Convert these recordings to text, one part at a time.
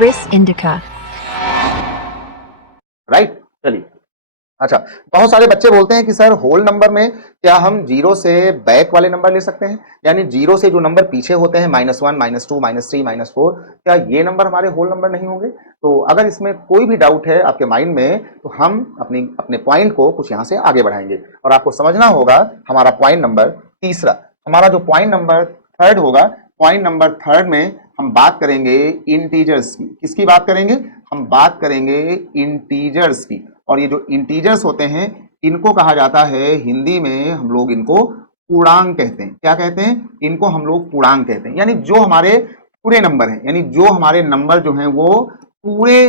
Ris Indica. Right. चलिए, अच्छा, बहुत सारे बच्चे बोलते हैं कि सर होल नंबर में क्या हम जीरो से बैक वाले नंबर ले सकते हैं, यानी जीरो से जो नंबर पीछे होते हैं -1 -2 -3 -4, क्या ये नंबर हमारे होल नंबर नहीं होंगे? तो अगर इसमें कोई भी डाउट है आपके माइंड में तो हम अपने पॉइंट को कुछ यहाँ से आगे बढ़ाएंगे और आपको समझना होगा हमारा पॉइंट नंबर तीसरा, हमारा जो पॉइंट नंबर थर्ड होगा, पॉइंट नंबर थर्ड में हम बात करेंगे इंटीजर्स की। किसकी बात करेंगे? हम बात करेंगे इंटीजर्स की। और ये जो इंटीजर्स होते हैं इनको कहा जाता है हिंदी में, हम लोग इनको पूर्णांक कहते हैं। क्या कहते हैं? इनको हम लोग पूर्णांक कहते हैं, यानी जो हमारे पूरे नंबर हैं, यानी जो हमारे नंबर जो हैं वो पूरे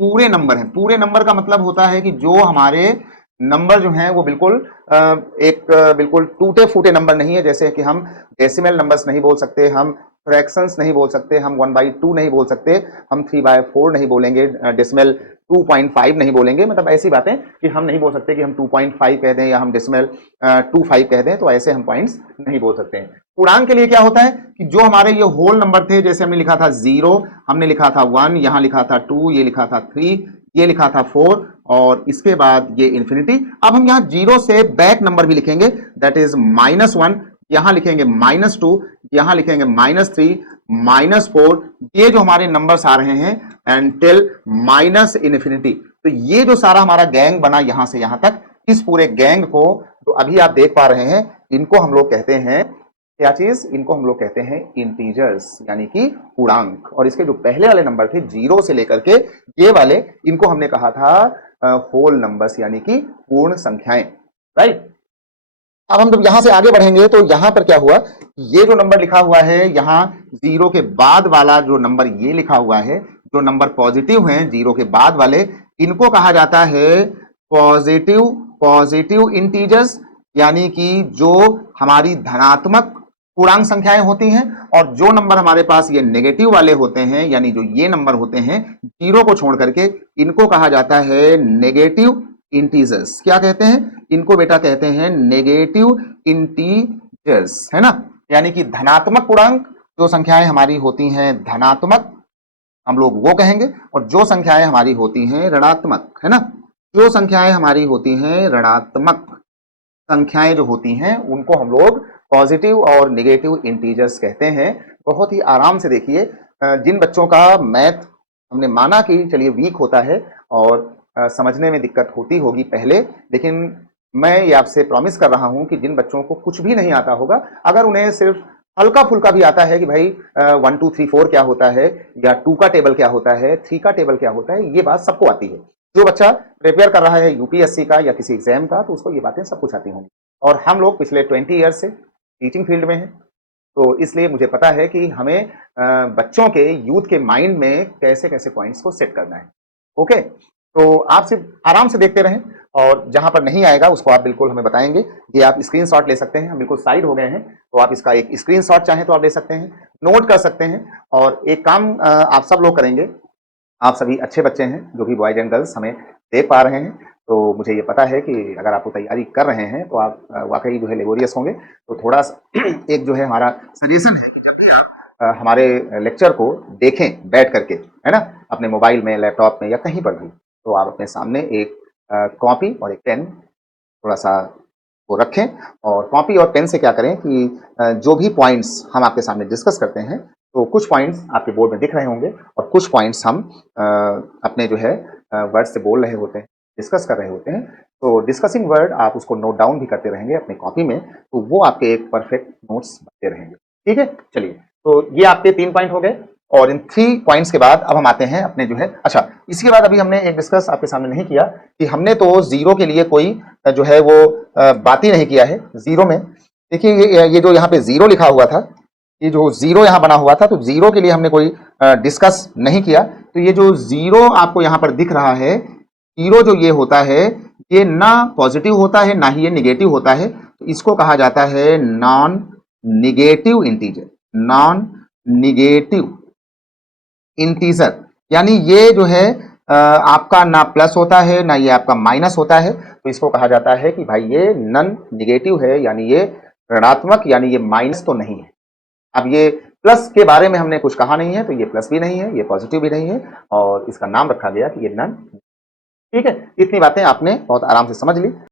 पूरे नंबर हैं। पूरे नंबर का मतलब होता है कि जो हमारे नंबर जो हैं वो बिल्कुल बिल्कुल टूटे फूटे नंबर नहीं है, जैसे कि हम डेसिमल नंबर्स नहीं बोल सकते, हम फ्रैक्शंस नहीं बोल सकते, हम 1/2 नहीं बोल सकते, हम 3/4 नहीं बोलेंगे, डेसिमल 2.5 नहीं बोलेंगे। मतलब ऐसी बातें कि हम नहीं बोल सकते कि हम 2.5 कह दें या हम डेसिमल 25 कह दें, तो ऐसे हम पॉइंट्स नहीं बोल सकते हैं। पूर्णांक के लिए क्या होता है कि जो हमारे ये होल नंबर थे, जैसे हमने लिखा था 0, हमने लिखा था 1, यहां लिखा था 2, ये लिखा था 3, ये लिखा था 4 और इसके बाद ये इंफिनिटी। अब हम यहां 0 से बैक नंबर भी लिखेंगे, दैट इज -1, यहां लिखेंगे -2, यहां लिखेंगे -3, -4, ये जो हमारे नंबर्स आ रहे हैं एंटिल -इन्फिनिटी। तो ये जो सारा हमारा गैंग बना यहां से यहां तक, इस पूरे गैंग को जो अभी आप देख पा रहे हैं, इनको हम लोग कहते हैं क्या चीज? इनको हम लोग कहते हैं इंटीजर्स, यानी कि पूर्णांक। और इसके जो पहले वाले नंबर थे 0 से लेकर के ये वाले, इनको हमने कहा था होल नंबर्स, यानी कि पूर्ण संख्याएं। राइट। अब हम जब यहां से आगे बढ़ेंगे तो यहां पर क्या हुआ, ये जो नंबर लिखा हुआ है यहां 0 के बाद वाला जो नंबर ये लिखा हुआ है, जो नंबर पॉजिटिव हैं 0 के बाद वाले, इनको कहा जाता है पॉजिटिव इंटीजर्स, यानी कि जो हमारी धनात्मक पूर्णांक संख्याएं होती हैं। और जो नंबर हमारे पास ये नेगेटिव वाले होते हैं, यानी जो ये नंबर होते हैं 0 को छोड़ करके, इनको कहा जाता है नेगेटिव इंटीजर्स। क्या कहते हैं इनको? बेटा कहते हैं नेगेटिव इंटीजर्स, है ना। यानी कि धनात्मक पूर्णांक जो संख्याएं हमारी होती हैं धनात्मक, हम लोग वो कहेंगे, और जो संख्याएं हमारी होती हैं ऋणात्मक, है ना, जो संख्याएं हमारी होती हैं ऋणात्मक संख्याएं जो होती हैं उनको हम लोग पॉजिटिव और नेगेटिव इंटीजर्स कहते हैं। बहुत ही आराम से देखिए, जिन बच्चों का मैथ हमने माना कि चलिए वीक होता है और समझने में दिक्कत होती होगी पहले, लेकिन मैं ये आपसे प्रॉमिस कर रहा हूं कि जिन बच्चों को कुछ भी नहीं आता होगा, अगर उन्हें सिर्फ हल्का फुल्का भी आता है कि भाई 1 2 3 4 क्या होता है, या 2 का टेबल क्या होता है, 3 का टेबल क्या होता है, ये बात सबको आती है। जो बच्चा प्रिपेयर कर रहा है यूपीएससी का या किसी एग्जाम का, तो उसको ये बातें सब कुछ आती होंगी। और हम लोग पिछले 20 ईयर्स से टीचिंग फील्ड में हैं, तो इसलिए मुझे पता है कि हमें बच्चों के, यूथ के माइंड में कैसे कैसे पॉइंट्स को सेट करना है। ओके, तो आप सिर्फ आराम से देखते रहें, और जहां पर नहीं आएगा उसको आप बिल्कुल हमें बताएंगे। ये आप स्क्रीनशॉट ले सकते हैं, हम बिल्कुल साइड हो गए हैं, तो आप इसका एक स्क्रीनशॉट चाहें तो आप ले सकते हैं, नोट कर सकते हैं। और एक काम आप सब लोग करेंगे, आप सभी अच्छे बच्चे हैं जो भी बॉयज एंड गर्ल्स हमें देख पा रहे हैं, तो मुझे ये पता है कि अगर आप तैयारी कर रहे हैं तो आप वाकई जो है लेबोरियस होंगे। तो थोड़ा सा एक जो है हमारा सजेशन है कि जब भी आप हमारे लेक्चर को देखें बैठ करके, है ना, अपने मोबाइल में, लैपटॉप में या कहीं पर भी, तो आप अपने सामने एक कॉपी और एक पेन थोड़ा सा वो रखें, और कॉपी और पेन से क्या करें कि जो भी पॉइंट्स हम आपके सामने डिस्कस करते हैं, तो कुछ पॉइंट्स आपके बोर्ड में दिख रहे होंगे और कुछ पॉइंट्स हम अपने जो है वर्ड से बोल रहे होते हैं, डिस्कस कर रहे होते हैं। तो डिस्कसिंग वर्ड आप उसको नोट डाउन भी करते रहेंगे अपनी कॉपी में, तो वो आपके एक परफेक्ट नोट्स बनते रहेंगे। ठीक है, चलिए, तो ये आपके 3 पॉइंट हो गए। और इन 3 पॉइंट्स के बाद अब हम आते हैं अपने जो है, अच्छा इसके बाद अभी हमने एक डिस्कस आपके सामने नहीं किया कि हमने तो 0 के लिए कोई जो है वो बात ही नहीं किया है। 0 में देखिए, ये जो यहाँ पे 0 लिखा हुआ था, ये जो 0 यहाँ बना हुआ था, तो 0 के लिए हमने कोई डिस्कस नहीं किया। तो ये जो 0 आपको यहाँ पर दिख रहा है, 0 जो ये होता है, ये ना पॉजिटिव होता है ना ही ये निगेटिव होता है, तो इसको कहा जाता है non negative integer, non negative integer. यानी ये जो है आपका ना प्लस होता है ना ये आपका माइनस होता है, तो इसको कहा जाता है कि भाई ये नॉन निगेटिव है, यानी ये ऋणात्मक, यानी ये माइनस तो नहीं है। अब ये प्लस के बारे में हमने कुछ कहा नहीं है, तो ये प्लस भी नहीं है, ये पॉजिटिव भी नहीं है, और इसका नाम रखा गया कि ये नन। ठीक है, इतनी बातें आपने बहुत आराम से समझ ली।